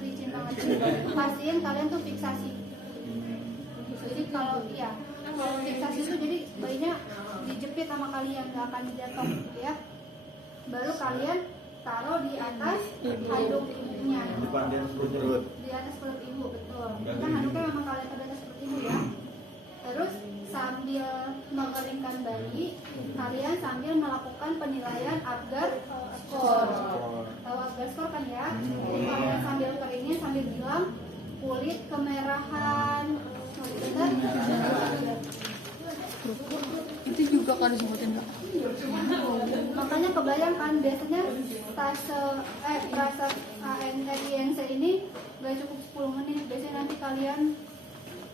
licin banget. Pastiin kalian tuh fiksasi. Jadi kalau fiksasi itu jadi bayinya dijepit sama kalian, nggak akan jatuh ya. Baru kalian taruh di atas handuk ibunya. Di atas perut ibu, betul. Nah handuknya memang kalian taruh di atas perut ibu ya. Terus sambil mengeringkan bayi, kalian sambil melakukan penilaian Apgar Score. Tahu Apgar Score kan ya? Jadi kalian sambil keringin sambil bilang kulit kemerahan. Benar? Itu juga kan disebutin Kak. Makanya kebayang kan biasanya rasa ANRINC ini gak cukup 10 menit. Biasanya nanti kalian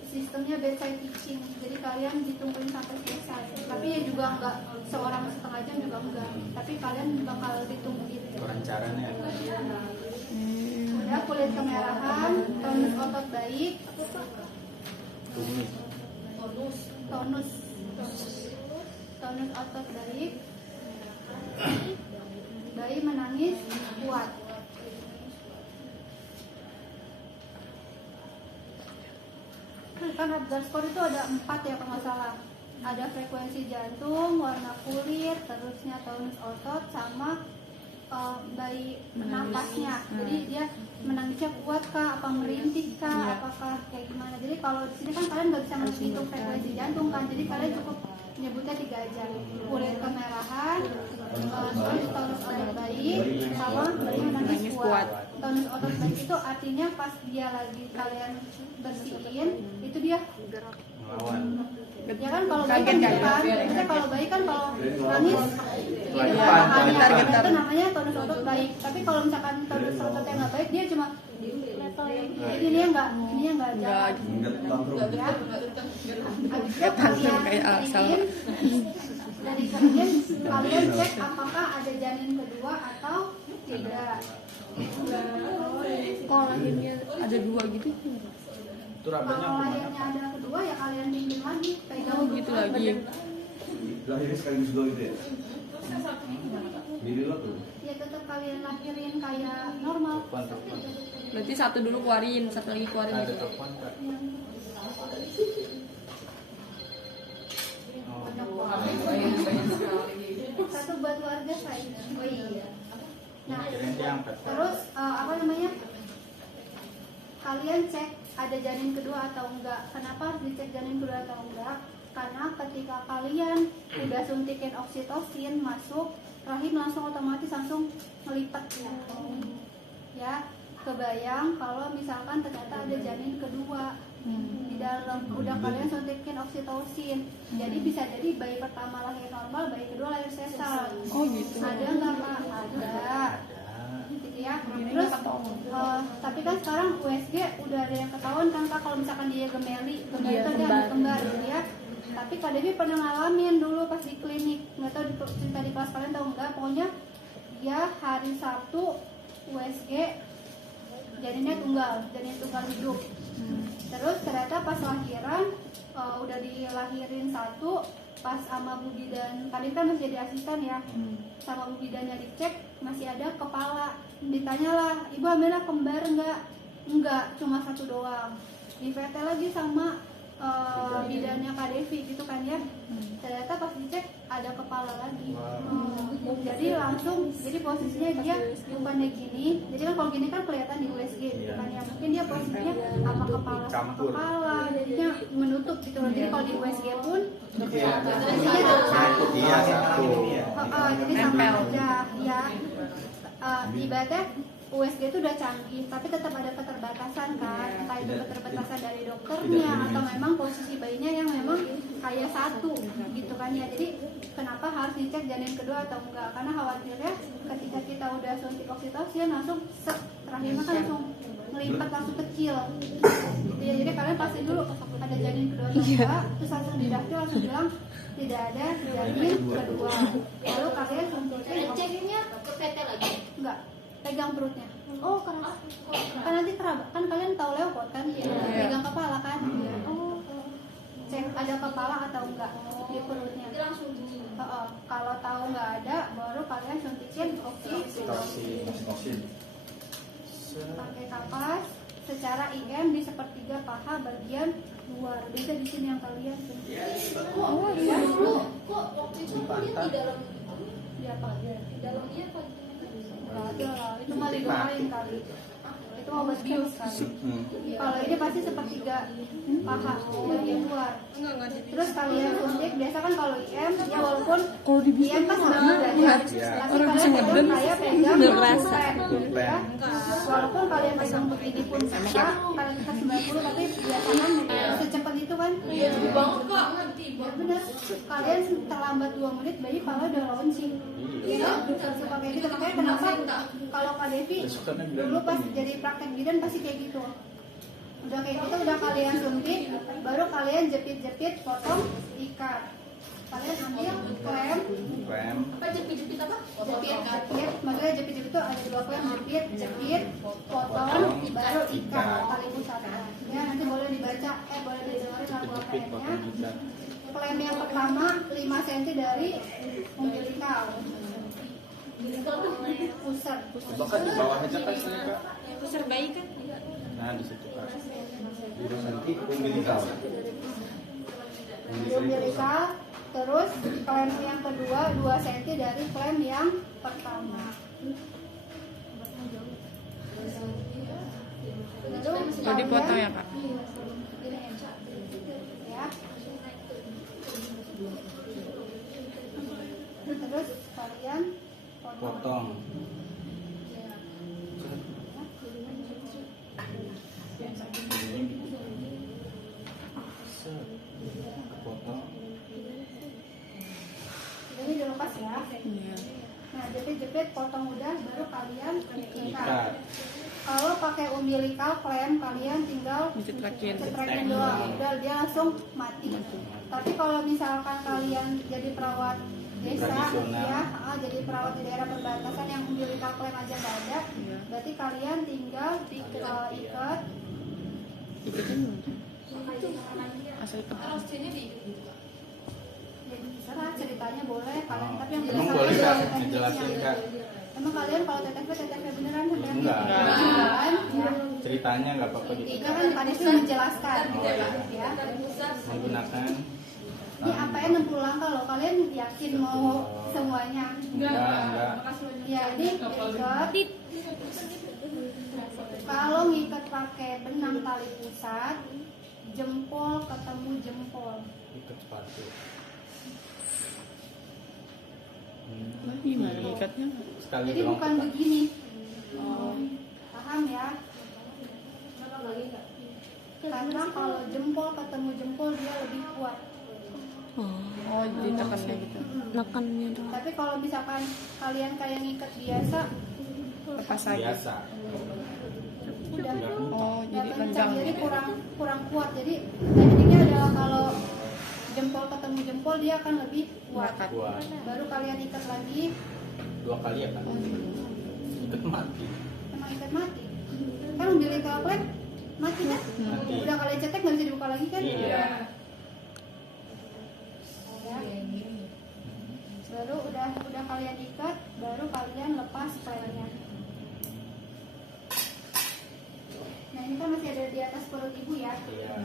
sistemnya bedside teaching, jadi kalian ditungguin sampai selesai. Tapi ya juga enggak seorang setengah jam juga enggak. Tapi kalian bakal ditungguin. Perencananya. Udah kulit kemerahan, tonus otot baik, tonus otot baik, bayi menangis kuat. Kan Apgar Score itu ada 4 ya kalau nggak salah. Ada frekuensi jantung, warna kulit, terusnya tonus otot, sama bayi napasnya. Jadi dia menangisnya kuat kah, apa merintih kah, apakah kayak gimana. Jadi kalau di sini kan kalian nggak bisa menghitung frekuensi jantung kan, jadi kalian cukup menyebutnya 3 aja. Kulit kemerahan, tonus otot bayi, sama bayi menangis kuat. Tonus otot bayi itu artinya pas dia lagi kalian bersihin, itu dia Melawan. ya kan. Kalau bayi kan biasanya kalau bayi kan kalau nangis Getar. itu namanya tonus otot baik. Tapi kalau misalkan tonus otot yang nggak baik, dia cuma ini enggak jalan ya. Habis itu kalian dari keringin kalian cek apakah ada janin kedua atau tidak. Kalau lahirnya ada 2 gitu. Itu rabanya Kalau lahirnya ada kedua ya kalian bimbing lagi, pegang Gitu lagi. Lahirnya sekaligus 2 gitu ya? Diri lo tuh? ya tetap kalian lahirin kayak normal. Berarti 1 dulu keluarin, 1 lagi keluarin ada gitu. telepon Kak. Satu buat warga saya. Oh iya. Nah, Kirain diangkat. terus apa namanya? Kalian cek ada janin kedua atau enggak. Kenapa harus dicek janin kedua atau enggak? Karena ketika kalian udah suntikin oksitosin masuk, rahim langsung otomatis langsung melipat ya. Kebayang kalau misalkan ternyata ada janin kedua di dalam, udah kalian suntikin oksitosin, jadi bisa jadi bayi pertama lahir normal, bayi kedua lahir sesar. Oh gitu. Ada nggak Kak? Ada gitu ya. Terus tapi kan sekarang USG udah ada yang ketahuan kan Kak, kalau misalkan dia gemeli itu ada anak kembar gitu ya. Tapi Kak Devi pernah ngalamin dulu pas di klinik, nggak tahu cerita di kelas kalian tahu nggak, pokoknya dia hari Sabtu USG janinnya tunggal hidup. Terus ternyata pas lahiran udah dilahirin satu, pas sama Bu Bidan, tadi kan masih jadi asisten ya, sama Bu Bidannya dicek masih ada kepala. Ditanyalah, ibu hamilnya kembar enggak, cuma 1 doang. Di VT lagi sama bidannya Kak Devi gitu kan ya. Ternyata pas dicek ada kepala lagi. Jadi langsung, jadi posisinya dia bukannya gini. Jadi kan kalau gini kan kelihatan di USG gitu kan ya. Mungkin dia posisinya sama kepala sama kepala, jadinya menutup gitu loh. Jadi kalau di USG pun posisinya satu. Iya, satu. Jadi sama aja ya. Ibaratnya USG itu udah canggih, tapi tetap ada keterbatasan kan, entah itu keterbatasan dari dokternya atau memang posisi bayinya yang memang kayak satu gitu kan ya. Jadi kenapa harus dicek janin kedua atau enggak, karena khawatirnya ketika kita udah suntik oksitosin langsung rahimnya kan langsung melipat, langsung kecil gitu ya. Jadi kalian pasti dulu ada janin kedua atau enggak, terus langsung didaftar langsung bilang tidak ada janin kedua, lalu kalian suntikin Ceknya ke PT lagi? enggak, pegang perutnya. Oh, karena kan nanti kan kalian tahu leopard kan, pegang kepala kan. Oh, cek ada kepala atau enggak di perutnya. Jadi langsung gini. Kalau tahu nggak ada, baru kalian suntikin oksitosin. pakai kapas secara IM di sepertiga paha bagian luar. Bisa di sini yang kalian tuh. Oh iya. Kok waktu itu kuliah di dalam Di apa? di dalamnya apa? Nggak ada lah, itu mah lidocaine kali. Itu obat bius kan. Kalau ini pasti sepertiga paha bagian luar. Enggak ada. Terus kalian suntik, biasa kan kalau IM ya walaupun Kalau di IM kan 90 derajat, tapi Orang bisa kalian ngeden. kayak pegang Udah kerasa. ya. Walaupun kalian pegang begini pun bisa, kalian kita 90 tapi biasa kan secepat itu kan. Iya cepet banget kak. Ya benar, kalian terlambat 2 menit bayi pala udah launching. Iya, suka kayak gitu. Makanya kenapa kalau Kak Devi dulu pas jadi praktek bidan pasti kayak gitu. Udah kayak gitu, udah kalian suntik, baru kalian jepit-jepit, potong, ikat. Kalian ambil klem, Klem. Apa jepit-jepit apa? jepit, maksudnya jepit-jepit itu ada 2 klem, jepit, potong, baru ikat tali pusat. Ya nanti boleh dibaca, boleh didengarin lagu Jepit APN-nya. potong juga. Klem yang pertama 5 cm dari umbilikal. Pusat. Bahkan di bawah aja kan sini kak. Pusar bayi kan? Nah di situ kak. Nanti umbilical. Di umbilikal, terus klem yang kedua 2 cm dari klem yang pertama. Lalu Jadi potong ya kak? Ya. Terus kalian Potong. Potong. ini dilepas ya. Iya. Nah, jepit-jepit potong udah, baru kalian ikat. Ikat. Kalau pakai umbilical klem, kalian tinggal Dicetrekin. cetrekin doang, udah dia langsung mati. Tapi kalau misalkan kalian jadi perawat desa, Tradisional. ya, jadi perawat di daerah perbatasan yang umbilical klem aja nggak ada, berarti kalian tinggal ikat. Asal Harus sini di Jadi terserah ceritanya boleh kalian, tapi yang Emang jelas boleh aja kak tekniknya. dijelasin kak? Emang kalian kalau TTV beneran sampai yang Enggak. kan? Ya. Ceritanya nggak apa-apa gitu. Itu kan tadi itu menjelaskan, Oh, iya. ya. Menggunakan. Ini APN 60 langkah loh, kalian yakin mau semuanya? Enggak. Ya, ini ikat. Kalau ngikat pakai benang tali pusat, jempol ketemu jempol. Ikat sepatu. gimana ikatnya? Sekali Jadi doang. bukan begini. Paham ya? Karena kalau jempol ketemu jempol dia lebih kuat. Oh jadi tekannya gitu. Nekannya doang. Tapi kalau misalkan kalian kayak ngikat biasa, Lepas lagi. Biasa. udah Oh nggak jadi kencang, kencang jadi gitu. kurang kuat. Jadi tekniknya adalah kalau jempol ketemu jempol dia akan lebih kuat. Melekat. Kuat. Baru kalian ikat lagi, 2 kali ya kan? Ikat mati. emang ikat mati. Kan umbilical klem mati kan? Mati. Udah kalian cetek nggak bisa dibuka lagi kan? Iya. Ya. Baru udah kalian ikat, baru kalian lepas klemnya. Nah ini kan masih ada di atas perut ibu ya. Iya.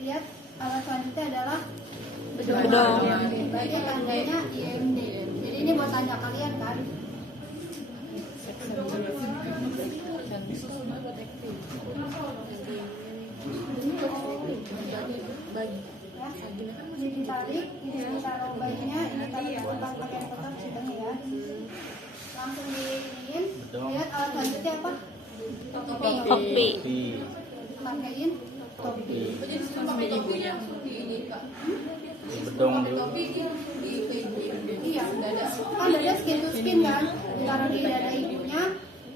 Lihat alat selanjutnya adalah Bedong. Berarti tandanya IMD. Jadi ini buat tanda kalian kan. Ya. Ini ditarik, ini ditaruh bayinya, ini taruh kotak pakaian kotak sedang ya. Langsung diinin. Bedong. Lihat alat selanjutnya apa? Kopi. Topi. Pakein topi. Sama ibunya. Bedong dulu. Iya, kan dada skin to skin kan, ditaruh di dada ibunya,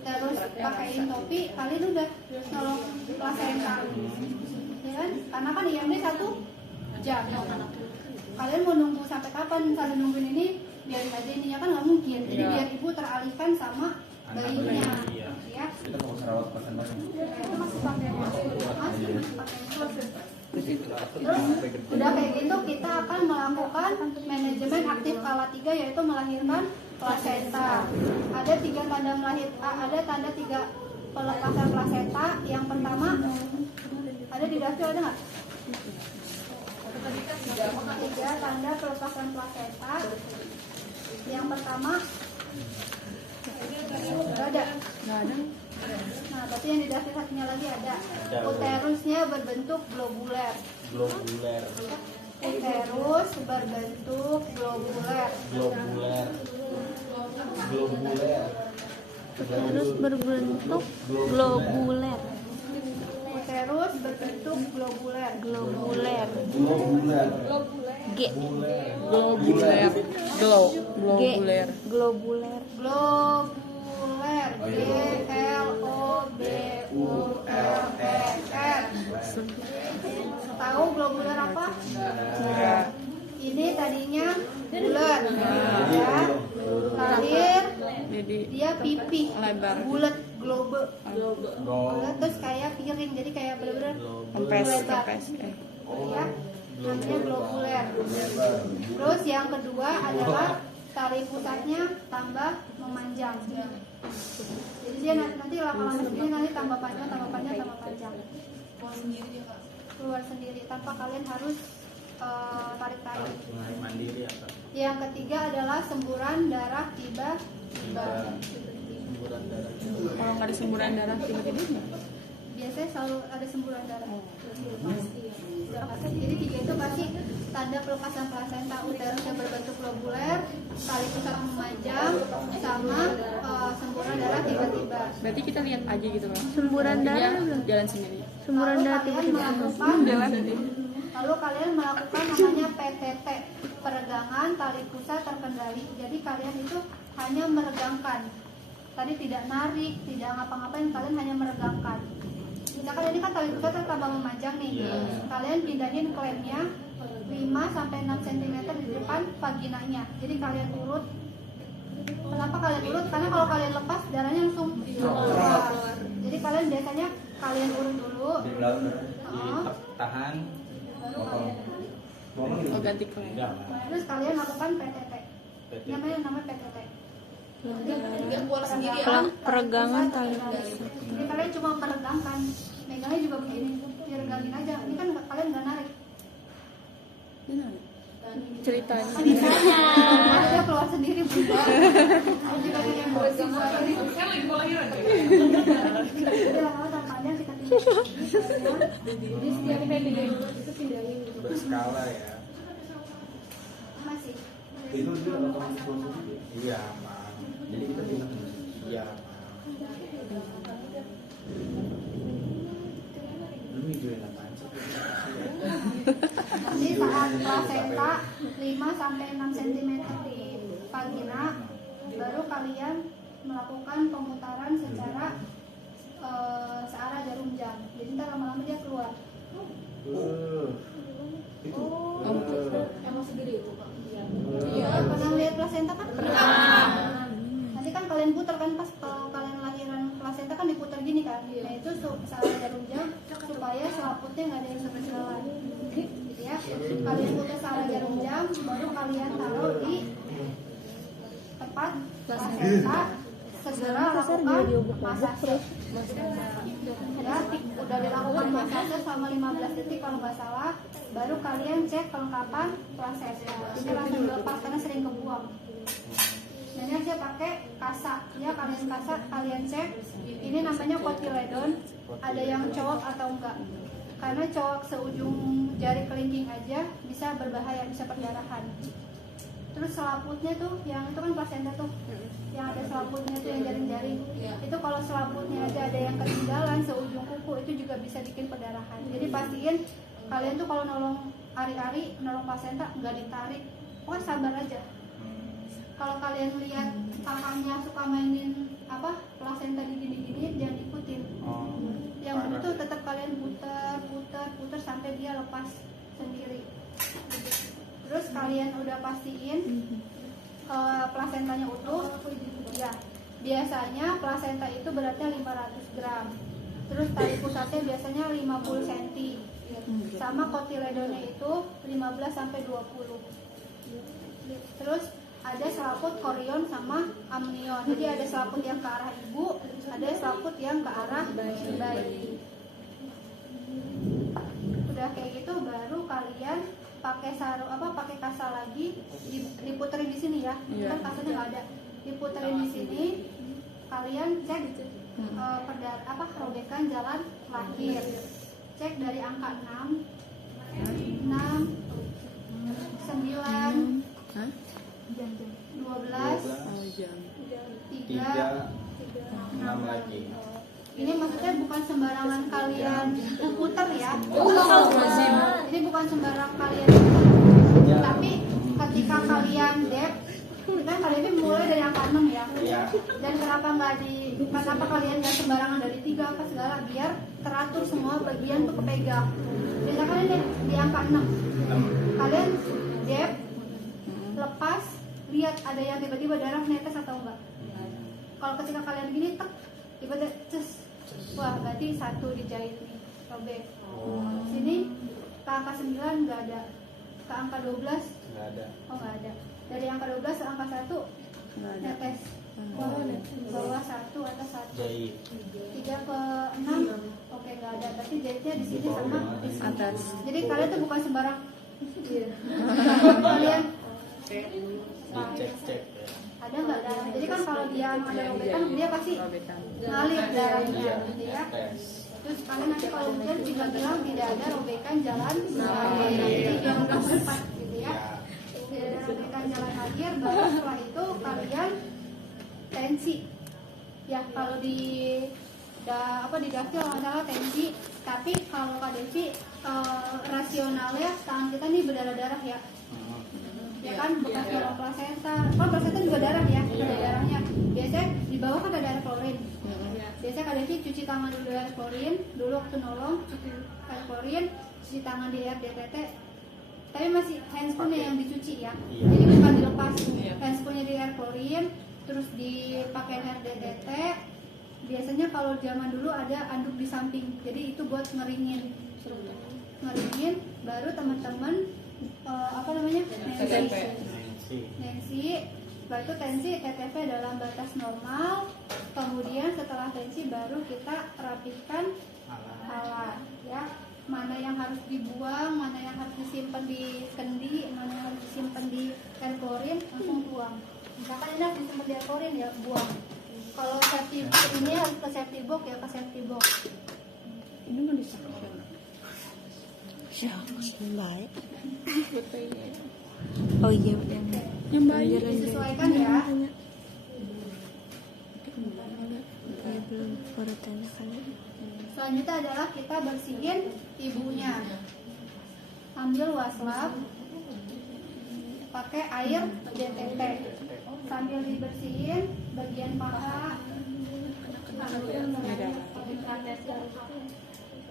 terus pakaiin topi, kalian udah nolong plasenta, ya kan? Karena kan IMD 1 jam. Kalian mau nunggu sampai kapan sambil nungguin ini? Biarin aja ininya kan nggak mungkin. Jadi Iya. biar ibu teralihkan sama Anak bayinya, bayi, iya. ya. Kita mau rawat pasien bareng. Itu masih pakai Terus udah kayak gitu kita akan melakukan manajemen aktif kala 3 yaitu melahirkan plasenta. Ada 3 tanda melahir, ada tanda 3 pelepasan plasenta. Yang pertama ada di daftar, ada nggak? 3 tanda pelepasan plasenta. Yang pertama nggak ada. Nah, berarti yang di daftar satunya lagi ada. Uterusnya berbentuk globuler. Globuler. Uterus berbentuk globuler. Globuler. Globuler. Terus berbentuk globuler. Uterus berbentuk globuler. Globuler. Globuler. G. Globuler. Globuler. Globuler. Globuler. G L O B U L E R. Tahu globuler apa? Ya. Ini tadinya bulat, ya. Lahir Jadi dia pipih, lebar. bulat, globe, Go. bulat terus kayak piring, jadi kayak bener-bener Kempes, lebar, kempes. ya. Namanya globuler. Terus yang kedua adalah tali pusatnya tambah memanjang. Jadi dia nanti lama-lama sendiri nanti tambah panjang, tambah panjang, tambah panjang. Keluar sendiri tanpa kalian harus tarik-tarik. Mandiri apa? Yang ketiga adalah semburan darah tiba-tiba. Semburan darah. Kalau nggak ada semburan darah tiba-tiba gimana? Biasanya selalu ada semburan darah. Jadi 3 itu pasti tanda pelepasan plasenta. Uterus yang berbentuk globuler, tali pusat memanjang, sama semburan darah tiba-tiba. Berarti kita lihat aja gitu kan? Semburan Dia darah belum? jalan sendiri. Semburan Lalu darah kalian tiba-tiba. melakukan Jalan sendiri. Lalu kalian melakukan namanya PTT, peregangan tali pusat terkendali. Jadi kalian itu hanya meregangkan. Tadi tidak narik, tidak ngapa-ngapain, kalian hanya meregangkan. Misalkan ini kan tali pusat tambah memanjang nih. Kalian pindahin klemnya 5-6 cm di depan vaginanya. Jadi kalian urut. Kenapa kalian urut? Karena kalau kalian lepas darahnya langsung keluar. Jadi kalian biasanya kalian urut dulu. Di belakang. Tahan. Oh, ganti klem. Enggak lah. Terus kalian lakukan PTT. Namanya PTT. Peregangan tali pusat. Jadi kalian cuma meregangkan, megangnya juga begini, diregangin aja. Ini kan kalian nggak narik. Ceritanya. Dia keluar sendiri bunda. Jika yang buat semua ini. Jadi lama-lama tanpa panjang kita pindahin. Jadi setiap pindahin itu pindahin. Berskala ya. Masih. Itu dia otomatis proses juga. Iya, Pak. Jadi kita pindah ke situ. Iya. Lu videoin apaan sih? Nanti saat plasenta 5-6 cm di vagina, baru kalian melakukan pemutaran secara searah jarum jam. Jadi ntar lama-lama dia keluar. Itu. Emang segede itu Kak? Iya, pernah lihat plasenta kan? Pernah. Nanti kan kalian putar kan pas kalau kalian lahiran plasenta kan diputar gini kan? Nah itu searah jarum jam supaya selaputnya nggak ada yang berjalan. Gitu ya. Kalian putar searah jarum jam, baru kalian taruh di tempat plasenta. Segera lakukan masase. Ya, udah dilakukan masase selama 15 detik kalau nggak salah. Baru kalian cek kelengkapan plasenta. Ini langsung dilepas karena sering kebuang. Nah, ini aja pakai kasa. Ya, kalian kasa, kalian cek. Ini namanya kotiledon. Ada yang cowok atau enggak? Karena cowok seujung jari kelingking aja bisa berbahaya, bisa perdarahan. Terus selaputnya tuh, yang itu kan plasenta tuh, yang ada selaputnya tuh yang jaring-jaring. Itu kalau selaputnya aja ada yang ketinggalan seujung kuku itu juga bisa bikin perdarahan. Jadi pastiin kalian tuh kalau nolong ari-ari, nolong plasenta nggak ditarik, pokoknya sabar aja. Kalau kalian lihat kakaknya suka mainin plasenta digini-gini, jangan ikutin. Yang benar tuh tetap kalian putar sampai dia lepas sendiri. Terus kalian udah pastiin plasentanya utuh, ya. Biasanya plasenta itu beratnya 500 gram. Terus tali pusatnya biasanya 50 cm. Sama kotiledonnya itu 15 sampai 20. Terus ada selaput korion sama amnion. Jadi ada selaput yang ke arah ibu, ada selaput yang ke arah bayi. Udah kayak gitu baru kalian pakai pakai kasa lagi, diputerin di sini ya. Kan kasanya nggak ada, diputerin di sini. Kalian cek robekan jalan lahir. Cek dari angka 6, 9, 12, 3, 6 lagi. Ini maksudnya bukan sembarangan kalian puter ya. Ini bukan sembarang kalian puter. Tapi ketika kalian depth, kan kalian ini mulai dari angka 6 ya. Iya. Dan kenapa kalian nggak sembarangan dari 3 apa segala, biar teratur semua bagian tuh kepegang. Misalkan ini di angka 6, kalian depth, lepas, lihat ada yang tiba-tiba darah netes atau enggak. Kalau ketika kalian gini tek, tiba-tiba wah berarti 1 dijahit nih, robek. Sini ke angka 9 nggak ada, ke angka 12 Nggak ada. oh nggak ada. Dari angka 12 ke angka 1 netes, bawah 1 atas 1. Jahit. 3 ke 6 oke nggak ada, berarti jahitnya di sini sama di sini. Atas. Jadi kalian tuh bukan sembarang kalian Dicek-cek ya. ada nggak darah. Jadi kan kalau dia ada robekan dia pasti ngalir darahnya gitu ya. Tes. Terus kalian nanti kalau hujan tinggal bilang tidak ada robekan jalan lahir. Jadi yang udah sempat gitu ya. Tidak ada robekan jalan lahir. Baru setelah itu kalian tensi. Ya kalau di di daftar kalau nggak salah tensi. Tapi kalau Kak Devi rasionalnya tangan kita nih berdarah-darah ya. Ya kan bekas darah plasenta. Kalau plasenta juga darah ya, ada darahnya. Biasanya di bawah kan ada darah klorin. Biasanya Kak Devi cuci tangan dulu air klorin, dulu waktu nolong cuci air klorin, cuci tangan di air DTT. Tapi masih handspoonnya yang dicuci ya. Jadi bukan dilepas. Handspoonnya di air klorin, terus dipakai air DTT. Biasanya kalau zaman dulu ada anduk di samping, jadi itu buat ngeringin, baru teman-teman tensi. Setelah itu tensi TTP dalam batas normal. Kemudian setelah tensi baru kita rapikan alat ya. Mana yang harus dibuang, mana yang harus disimpan di kendi, mana yang harus disimpan di air klorin, langsung buang. Misalkan ini harus disimpan di air klorin ya buang. Kalau safety ini harus ke safety box ya, ke safety box. Ini mau disakit. Baik. Oh iya benar. Yang baik. Disesuaikan ya. Ya belum urutan kali. Selanjutnya adalah kita bersihin ibunya. Ambil wastafel, pakai air DTT. Sambil dibersihin bagian paha.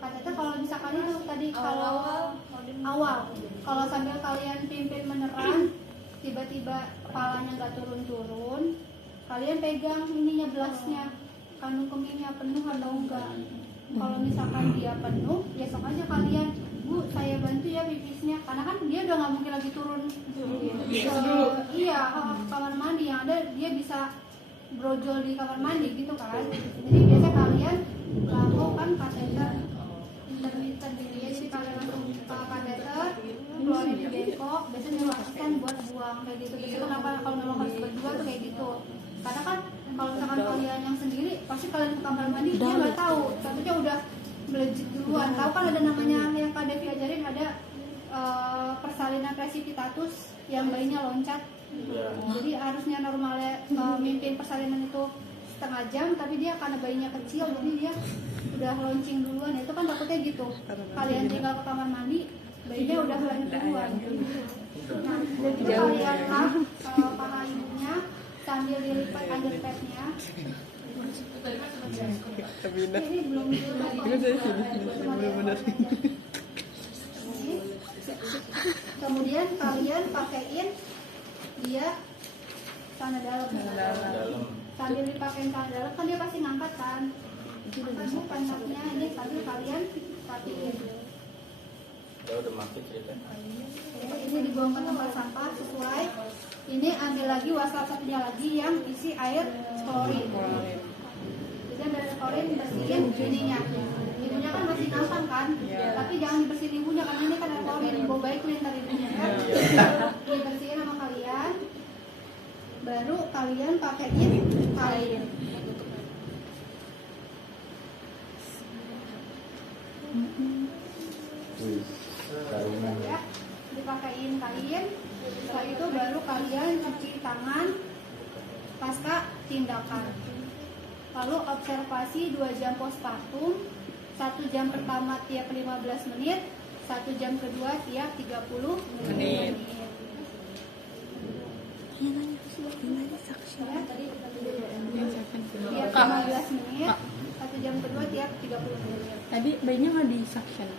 Katanya kalau misalkan itu tadi kalau awal, kalau sambil kalian pimpin meneran, tiba-tiba kepalanya nggak turun-turun, kalian pegang ininya belasnya, kandung kemihnya penuh atau enggak. Kalau misalkan dia penuh, ya sok aja kalian, Bu, saya bantu ya pipisnya, karena kan dia udah nggak mungkin lagi turun. Iya, kamar mandi yang ada dia bisa brojol di kamar mandi gitu kan. Jadi biasa kalian lakukan kateter intermittent gitu ya, jadi kalian langsung kateter keluarin di bengkok, biasanya nyuruh asisten buat buang kayak gitu. Jadi kenapa kalau memang harus berdua tuh kayak gitu, karena kan kalau misalkan kalian yang sendiri pasti kalian ke kamar mandi dia nggak tahu, tentunya udah melejit duluan. Tahu kan ada namanya yang Kak Devi ajarin, ada persalinan precipitatus yang bayinya loncat. Jadi harusnya normalnya mimpin persalinan itu setengah jam, tapi dia karena bayinya kecil jadi dia udah launching duluan. Itu kan takutnya gitu, kalian tinggal ke kamar mandi bayinya udah lanjut duluan. Nah, jadi kalian paha ibunya sambil dilipat underpadnya. Ini belum kemudian kalian pakaiin dia celana dalam. Sambil dipakein celana dalam kan dia pasti ngangkat kan. Kamu pantatnya ini sambil kalian rapiin. Ya udah mati cerita. Ini dibuang ke tempat sampah sesuai. Ini ambil lagi wastafel satunya lagi yang isi air klorin. Jadi ambil air klorin kalian bersihin ininya. Ibunya kan masih gampang kan, tapi jangan dibersihin ibunya karena ini kan ada klorin, bau baik ntar ibunya kan. Dibersihin sama kalian, baru kalian pakaiin kain. Ya, dipakein kain. Setelah itu baru kalian cuci tangan pasca tindakan. Lalu observasi 2 jam postpartum, 1 jam pertama tiap 15 menit, 1 jam kedua tiap 30 menit. Saksi. Tiap 15 menit, 1 jam kedua tiap 30 menit. Tadi bayinya nggak di suction.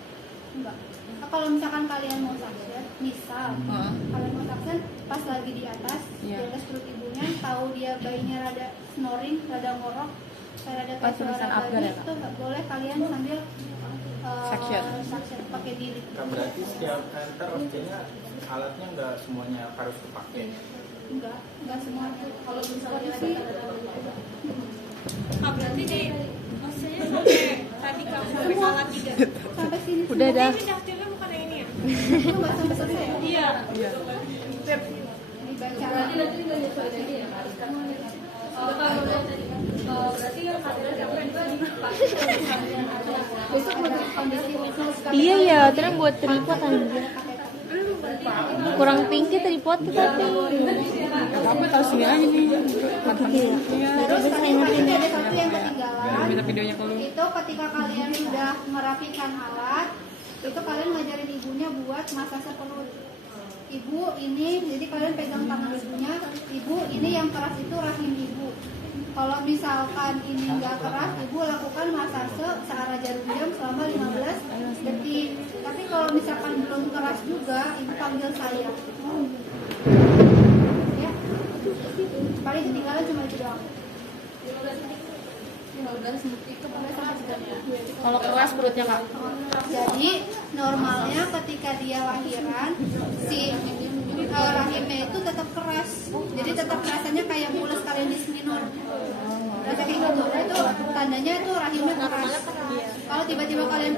Enggak. Nah, kalau misalkan kalian mau suction, misal kalian mau suction pas lagi di atas perut ibunya, tahu dia bayinya rada snoring, rada ngorok, rada kayak suara bayi, itu nggak boleh kalian sambil suction pakai diri. Nah, berarti setiap enter pastinya alatnya nggak semuanya harus dipakai. Enggak semuanya. Kalau misalnya sih berarti nih maksudnya sampai tadi kamu sampai salah 3 sampai sini. Udah dah. ini daftarnya bukan yang ini ya? Itu nggak sampai selesai. Iya. Dibaca. Berarti yang hadirnya siapa yang Besok butuh kondisi khusus. Iya ya, terus buat tripod anjir. Kurang pinky tripod tapi. Apa tahu sini aja nih. Terus tadi pasti ada satu yang ketinggalan. Minta videonya kalau Itu ketika kalian sudah merapikan alat, itu kalian ngajarin ibunya buat masase perut. Ibu ini, jadi kalian pegang tangan ibunya. Ibu ini yang keras itu rahim ibu. Kalau misalkan ini nggak keras, ibu lakukan masase searah jarum jam selama 15 detik. Tapi kalau misalkan belum keras juga, ibu panggil saya. Ya, paling ketinggalan cuma itu doang. kalau keras perutnya Kak. Jadi normalnya ketika dia lahiran si rahimnya itu tetap keras. Jadi tetap rasanya kayak mulus kalian di seninur. Rasa kayak gitu. Itu tandanya itu rahimnya keras. Kalau tiba-tiba kalian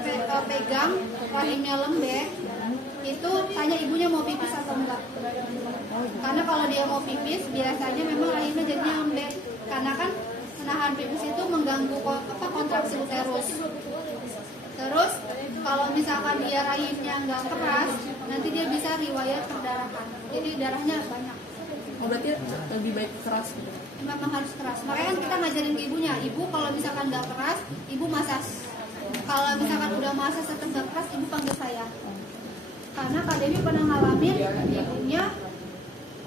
pegang rahimnya lembek, itu tanya ibunya mau pipis atau enggak. Karena kalau dia mau pipis biasanya memang rahimnya jadinya lembek. Karena kan menahan pipis itu mengganggu kontraksi uterus. Terus kalau misalkan dia rahimnya nggak keras, nanti dia bisa riwayat perdarahan. Jadi darahnya banyak. Berarti lebih baik keras. Memang harus keras. Makanya kan kita ngajarin ke ibunya, ibu kalau misalkan nggak keras, ibu masas. Kalau misalkan udah masas tetap nggak keras, ibu panggil saya. Karena Kak Dewi pernah ngalamin ibunya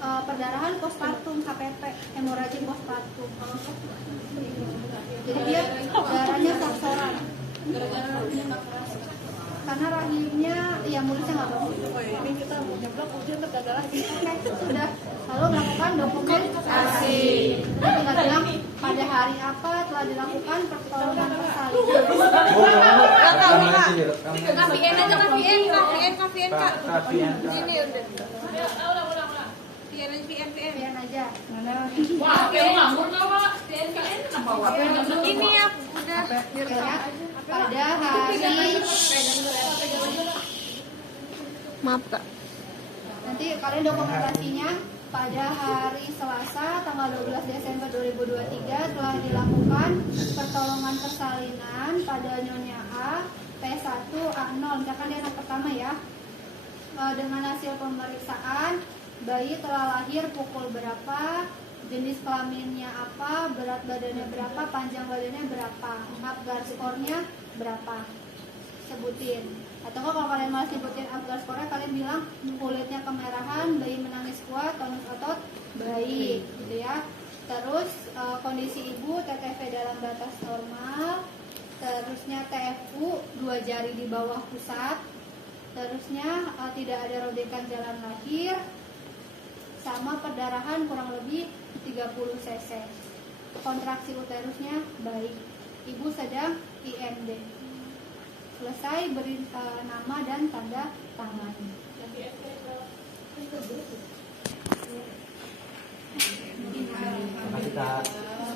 perdarahan postpartum HPP, hemoragi postpartum. Jadi dia darahnya sor-soran. Karena rahimnya ya mulusnya nggak bagus. ini kita mau nyeblok ujian tergagal lagi. Oke, sudah. Lalu melakukan dokumentasi. Tinggal bilang pada hari apa telah dilakukan pertolongan persalinan. Kafien aja kafien Kak. Kafien. Sini udah. VN Aja. Wah, kayak ngambung nggak Pak? Ini ya udah. Ya, pada hari Maaf Kak. nanti kalian dokumentasinya pada hari Selasa tanggal 12 Desember 2023 telah dilakukan pertolongan persalinan pada Nyonya A P1A0, misalkan dia anak pertama ya. Dengan hasil pemeriksaan bayi telah lahir pukul berapa, jenis kelaminnya apa, berat badannya berapa, panjang badannya berapa, Apgar skornya berapa, sebutin. Atau kalau kalian malah sebutin Apgar skornya, kalian bilang kulitnya kemerahan, bayi menangis kuat, tonus otot baik, gitu ya. Terus kondisi ibu TTV dalam batas normal, terusnya TFU 2 jari di bawah pusat, terusnya tidak ada robekan jalan lahir, sama perdarahan kurang lebih 30 cc. Kontraksi uterusnya baik. Ibu sedang IMD. Selesai beri nama dan tanda tangan.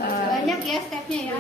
Banyak ya stepnya ya.